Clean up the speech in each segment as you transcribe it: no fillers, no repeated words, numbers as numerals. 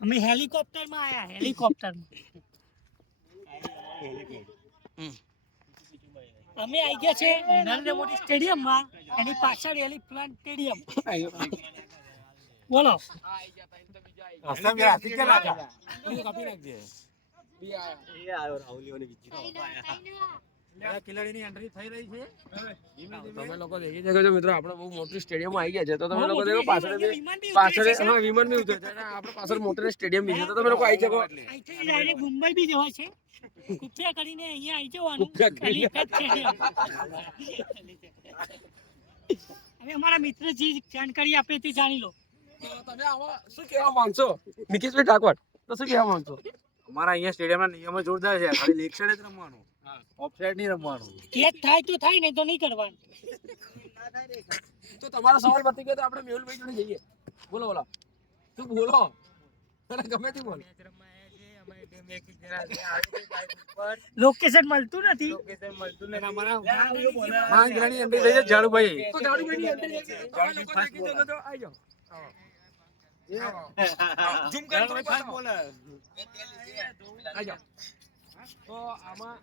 અમે હેલિકોપ્ટર માં આયા હેલિકોપ્ટર અમે આવી ગયા છે નરેન્દ્ર મોદી સ્ટેડિયમ માં એની પાછળ એલિફન્ટ સ્ટેડિયમ બોલો ખેલાડીની એન્ટ્રી થઈ રહી છે તમે લોકો દેખી શકો છો મિત્રો આપણે બહુ મોટું સ્ટેડિયમ માં આવી ગયા છે તો તમે લોકો દેખો પાછળ વિમાન બી ઉતરે છે આપણે પાછળ મોટું સ્ટેડિયમ બી છે તો તમે લોકો આવી શકો અહીંથી ડાયરેક્ટ મુંબઈ બી જવાય છે કૃપયા કરીને અહીંયા આવી જવાનું એલિફન્ટ સ્ટેડિયમ હવે અમારા મિત્ર જે જાણકારી આપે તે જાણી લો તમે આમાં શું કહેવા માંગશો નિકેશભાઈ ઠાકોર તો શું કહેવા માંગશો અમારા અહીંયા સ્ટેડિયમના નિયમો જોરદાર છે ખાલી લેગ સાઈડ જ રમવાનું ઓફસાઈડ નહીં રમવાનું કેચ થાય તો થાય નહીં તો નહીં કરવાનું તો તમારો સવાલ પતી ગયો તો આપણે મેહુલભાઈ જોડે જઈએ બોલો બોલો તું બોલો તને ગમે તે બોલ લોકેશન મળતું નથી અમારા માંગરાની એન્ટ્રી થઈ છે જાડુભાઈ તો જાડુભાઈની એન્ટ્રી છે જાડુભાઈ ફાસ્ટ બોલર તો આવી જાઓ ઝૂમ કર તો ફાસ્ટ બોલર આવી જાઓ તો આમાં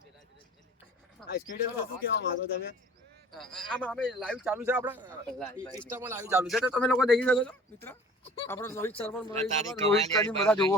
આ સ્ટેડિયમ શું કહેવા માંગો તમે આમાં અમે લાઈવ ચાલુ છે આપણે ઇન્સ્ટામાં લાઈવ ચાલુ છે તો તમે લોકો દેખી શકો છો મિત્ર આપણો રોહિત શર્મા રોહિત શર્મા બધા જોવો